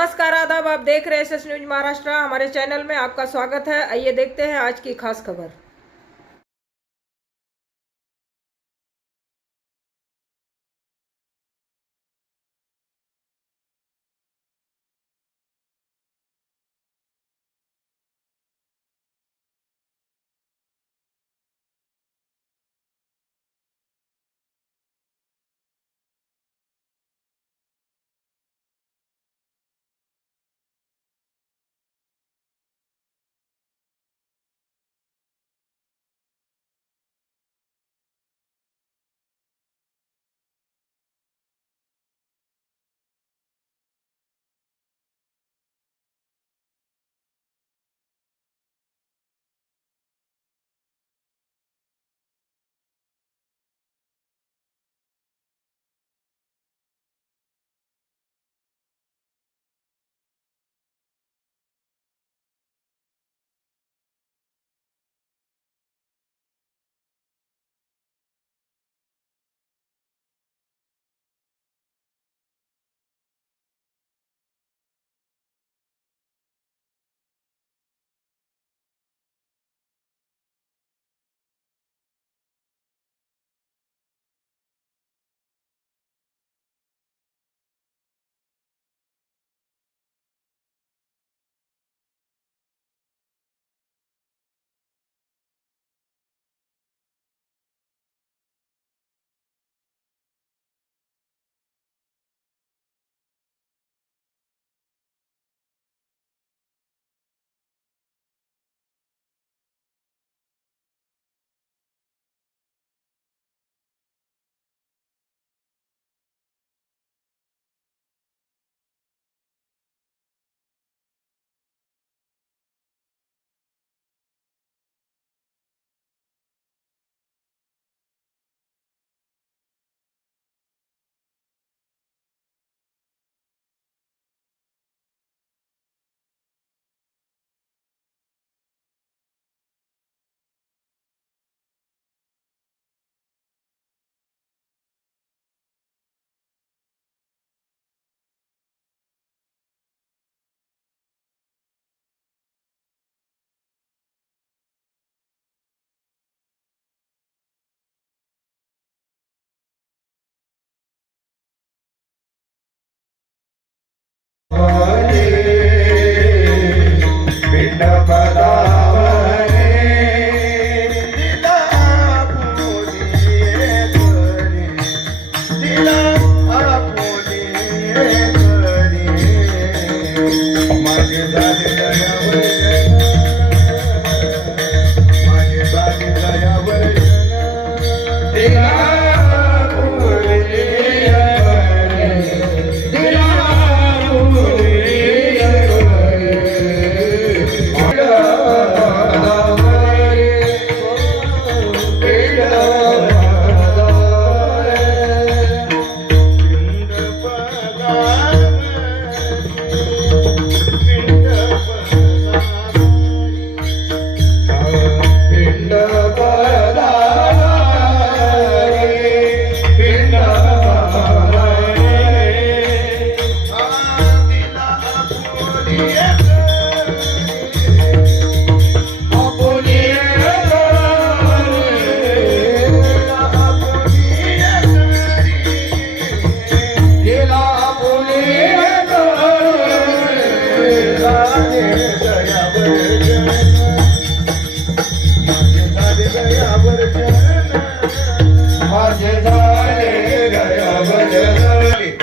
नमस्कार, आदाब। आप देख रहे हैं एसएस न्यूज महाराष्ट्र। हमारे चैनल में आपका स्वागत है। आइए देखते हैं आज की खास खबर।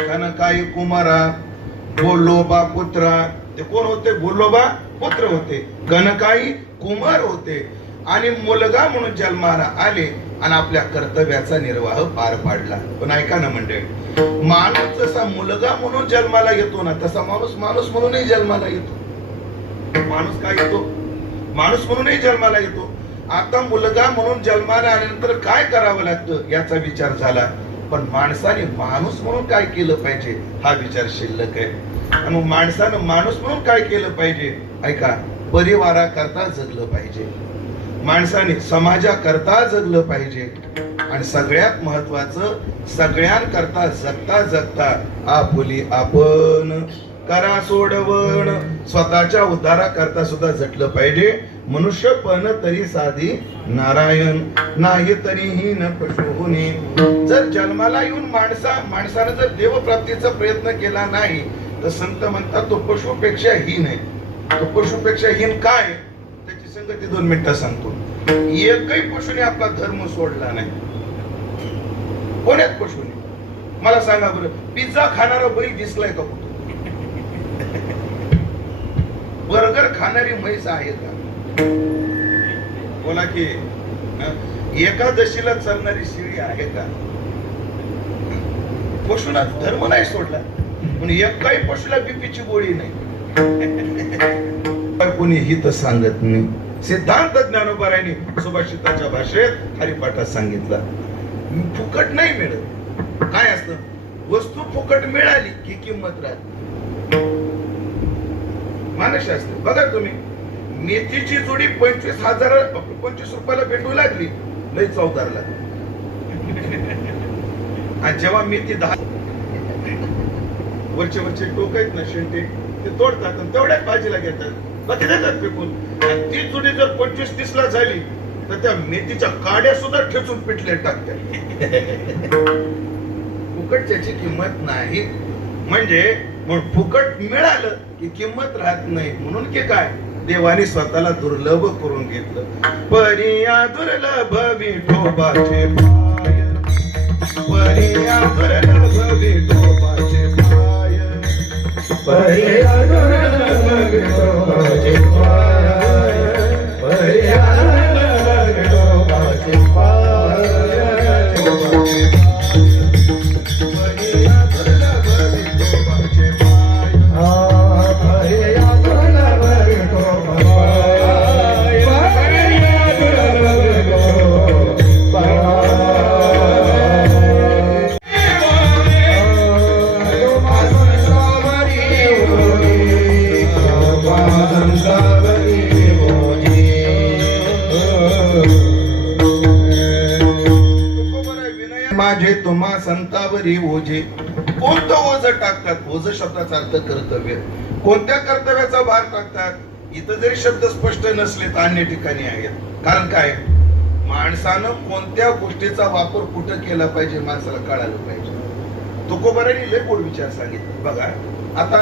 कनकाई कुमारा बोल्लोबा पुत्रा, ते कोण होते? बोल्लोबा पुत्र होते, कनकाई कुमार होते आणि मुलगा म्हणून जन्माला आले आणि आपल्या कर्तव्याचा निर्वाह पार पाडला. पण ऐका ना मंडळी, माणूस जसा मुलगा म्हणून जन्माला येतो ना, तसा माणूस माणूस म्हणूनही जन्माला येतो. माणूस काय येतो? माणूस म्हणूनही जन्माला येतो. आता मुलगा म्हणून जन्माला आल्यानंतर काय करावं लागतं याचा विचार झाला, पण माणसाने माणूस म्हणून काय केलं पाहिजे हा विचार शिल्लक आहे. आणि मग माणसानं माणूस म्हणून काय केलं पाहिजे? ऐका, परिवाराकरता जगलं पाहिजे, माणसाने समाजाकरता जगलं पाहिजे, आणि सगळ्यात महत्वाचं, सगळ्यांकरता जगता जगता आपुली आपण करा सोडवण. स्वतःच्या उद्धाराकरता सुद्धा झटलं पाहिजे. मनुष्य पण तरी साधी नारायण, नाही तरीही न पशुहुनी. जर जन्माला येऊन माणसानं जर देवप्राप्तीचा प्रयत्न केला नाही तर संत म्हणतात तो पशुपेक्षा हीन आहे. तो पशुपेक्षा हीन काय त्याची संगती 2 मिनिटं सांगतो. एकही पशुने आपला धर्म सोडला नाही. कोण्याच पशुने मला सांगा बरं, पिझ्झा खाणारा बैल दिसलाय का कुठं? बर्गर खाणारी म्हैस आहे का? बोला की एकादशीला चालणारी शेळी आहे का? पशुला धर्म नाही सोडला, पण एकाही पशुला बीपीची गोळी नाही. कोणी हित सांगत नाही. सिद्धांत ज्ञानोबारायांनी सुभाषिताच्या भाषेत हरिपाठात सांगितलं, फुकट नाही मिळत. काय असतं? वस्तू फुकट मिळाली की किंमत राहते. मानसशास्त्र बघा तुम्ही, मेथीची जोडी 25 रुपयाला भेटू लागली, लई चौदार लागली. आणि जेव्हा मेथी 10 वरचे टोक आहेत ना शेंटे, ते तोडतात आणि तेवढ्याच भाजीला घेतात, बाकी देतात फेकून. आणि ती जोडी जर 25-30 ला झाली तर त्या मेथीच्या काड्या सुद्धा ठेचून पिटले टाकतात. फुकट त्याची किंमत नाही. म्हणजे मग फुकट मिळालं की किंमत राहत नाही. म्हणून की काय, देवाने स्वतःला दुर्लभ करून घेतलं. परिया दुर्लभ विठोबाचे पाय, परिया दुर्लभ विठोबाचे पाय, परिया दुर्लभ विठोबाचे पाय, परिया दुर्लभ विठोबाचे पाय, माझे तुम्हा संतावरी ओझे. कोणतं ओझ टाकतात? ओझ शब्दाचा अर्थ कर्तव्य. कोणत्या कर्तव्याचा भार टाकतात? इथं जरी शब्द स्पष्ट नसले तर अन्य ठिकाणी आहेत. कारण काय, माणसानं कोणत्या गोष्टीचा वापर कुठं केला पाहिजे माणसाला कळायला पाहिजे. तुकोबारांनी लय गोड विचार सांगितले. बघा, आता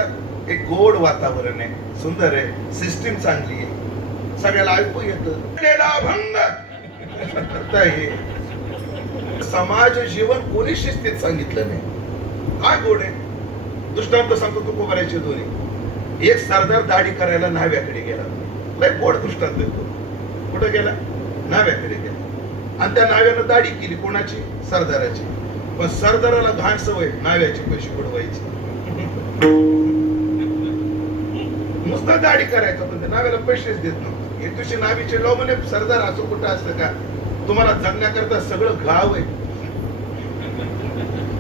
एक गोड वातावरण आहे, सुंदर आहे, सिस्टीम चांगली आहे, सगळ्याला ऐकू येतं. भंग समाज जीवन कोणी शिस्तीत सांगितलं नाही. काय गोड आहे. दृष्टांत सांगतो तुकोबाराचे दोन्ही. एक सरदार दाढी करायला न्हाव्याकडे गेला. लय गोड दृष्टांत देतो. कुठं गेला? न्हाव्याकडे गेला. आणि त्या न्हाव्यानं दाढी केली. कोणाची? सरदाराची. पण सरदाराला घाण सवय न्हाव्याचे पैसे बुडवायचे. नुसतं दाढी करायचं पण त्या न्हाव्याला पैसेच देत नव्हते. हे तुझी नावीचे लो म्हणे, सरदार असं कुठं असतं का? तुम्हाला जगण्याकरता सगळं गाव आहे,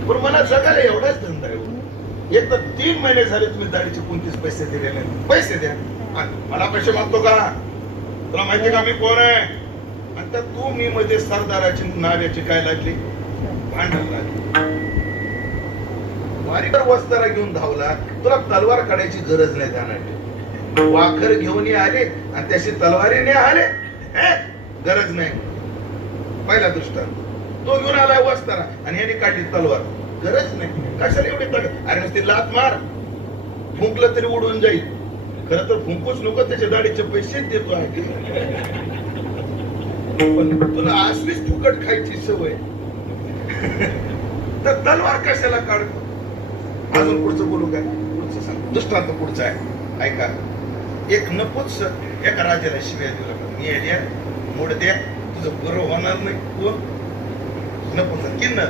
पण मला जगायला एवढाच धंदा आहे. एक तर 3 महिने झाले तुम्ही दाढीचे 29 पैसे दिले नाही. पैसे द्या. मला पैसे मागतो का? तुला माहिती का मी कोण आहे? आणि तर तू मी मध्ये सरदाराची नाव्याची काय लागली? भांडण लागली. वारीकर वस्तारा घेऊन धावला. तुला तलवार काढायची गरज नाही जाणार. वाखर घेऊन आले आणि त्याशी तलवारीने आले, गरज नाही. पहिला दृष्टांत. तो घेऊन आलाय वस्तारा आणि याने काढली तलवार, गरज नाही. कशाला एवढी तलवार? अरे नुसती लात मार, फुंकलं तरी उडून जाईल. खरं तर फुंकूच नको, त्याच्या दाढीचे पैसेच देतो आहे. पण तुला असलीच फुकट खायची सवय तर तलवार कशाला काढतो? अजून पुढचं बोलू काय? पुढचं सांग. दृष्टांत पुढचा आहे, ऐका. एक नपुंस एका राजाला शिव्या देऊ लागला. मी आल्या मोड द्या, तुझं बरं होणार नाही. कोण? नपुंसक. किन्नर.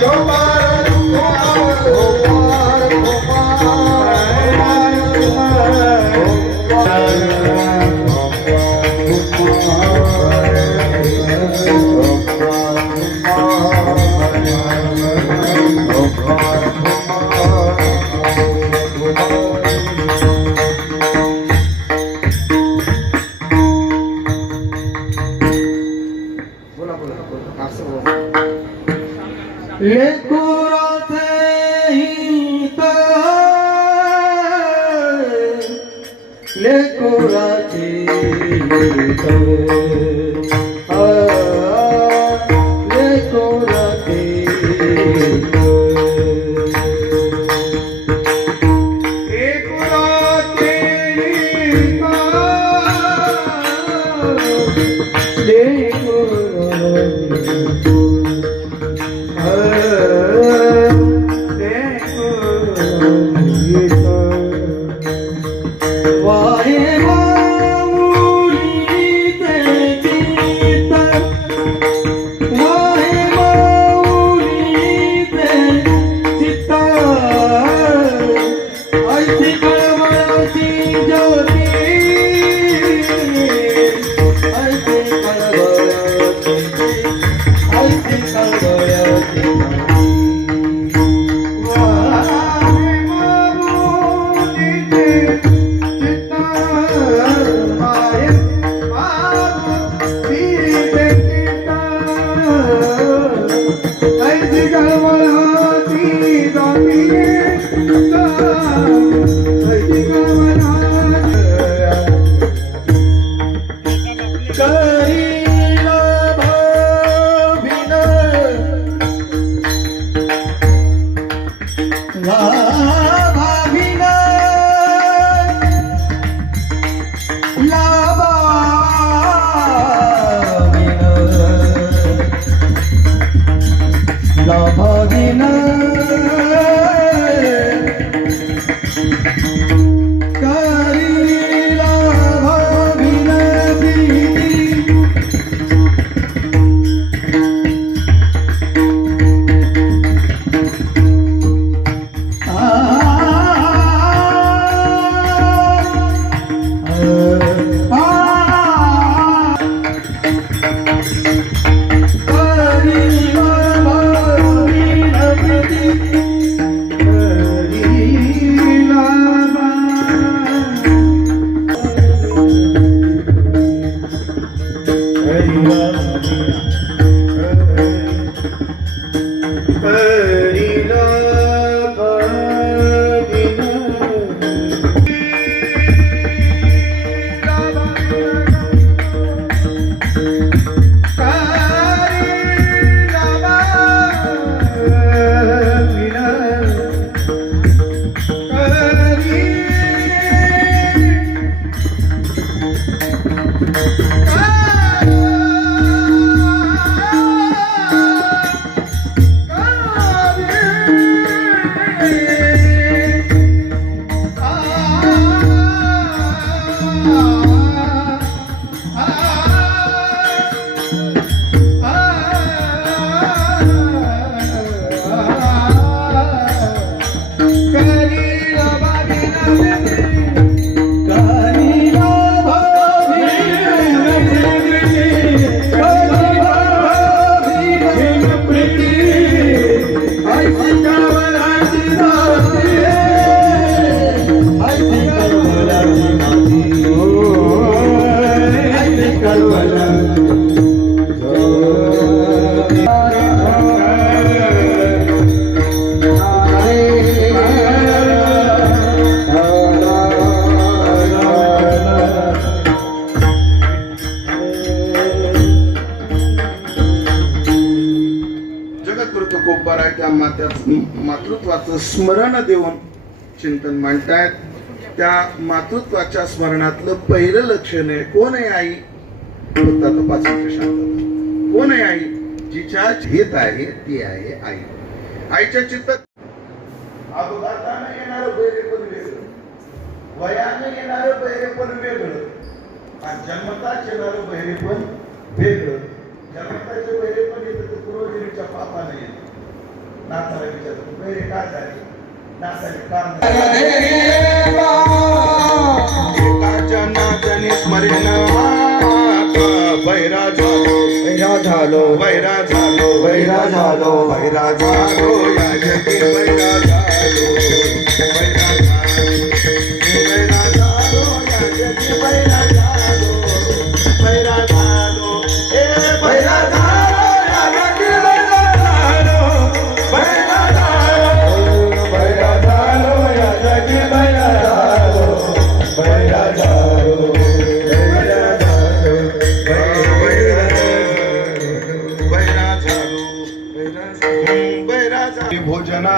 तुम्हारा लेकोराचे गीत लेकोराचे गीत लेकोराचे मातृत्वाचं स्मरण देऊन चिंतन मांडतायत. त्या मातृत्वाच्या स्मरणातलं पहिलं लक्षण आहे, कोण आहे आई? शांतता. कोण आहे आई? जिच्या हित आहे ती आहे आई. आईच्या चित्तात अपघातानं येणारं बहिरेपण वेगळं, वयानं येणारं बहिरेपण वेगळं आणि जन्मताच येणारं बहिरेपण वेगळं. जन्मताचे बहिरेपण येतं तर पूर्वजन्मीच्या पापाने येतं. नाथाला विचारतो, बहिरे काय झाले? नाथाने काम एकाच्या नाथाने स्मरण बैरा झालो, बैरा झालो, बैरा झालो, बैरा झालो, बैरा झालो, या जगी बैरा झालो, बैरा झालो, बैरा झालो, या जगी बैरा झालो, बैरा झालो, ए बैरा झालो, या जगी बैरा झालो, बैरा झालो, बैरा झालो, या जगी बैरा झालो, बैरा झालो.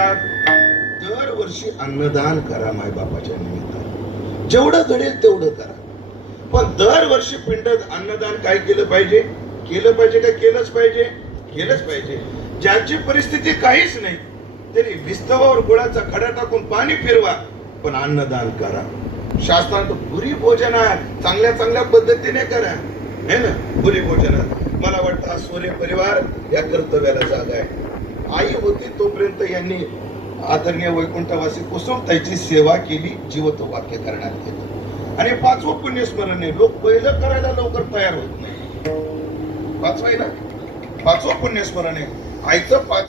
म्हणतात दरवर्षी अन्नदान करा मायबापाच्या निमित्तानं, जेवढं घडेल तेवढं करा. पण दरवर्षी पिंड अन्नदान काय केलं पाहिजे? केलंच पाहिजे. ज्यांची परिस्थिती काहीच नाही तरी विस्तवावर गुळाचा खडा टाकून पाणी फिरवा, पण अन्नदान करा. शास्त्रात पुरी भोजनात चांगल्या पद्धतीने करा, है ना. पुरी भोजनात मला वाटतं हा सोरे परिवार या कर्तव्याला जागा आहे. आई होती तोपर्यंत यांनी आदरणीय वैकुंठवासी कुसुमताईची सेवा केली, जीवत वाक्य करण्यात केलं. आणि 5वं पुण्यस्मरण आहे, लोक पहिलं करायला लवकर तयार होत नाही. 5वं पुण्यस्मरण आहे आईचं 5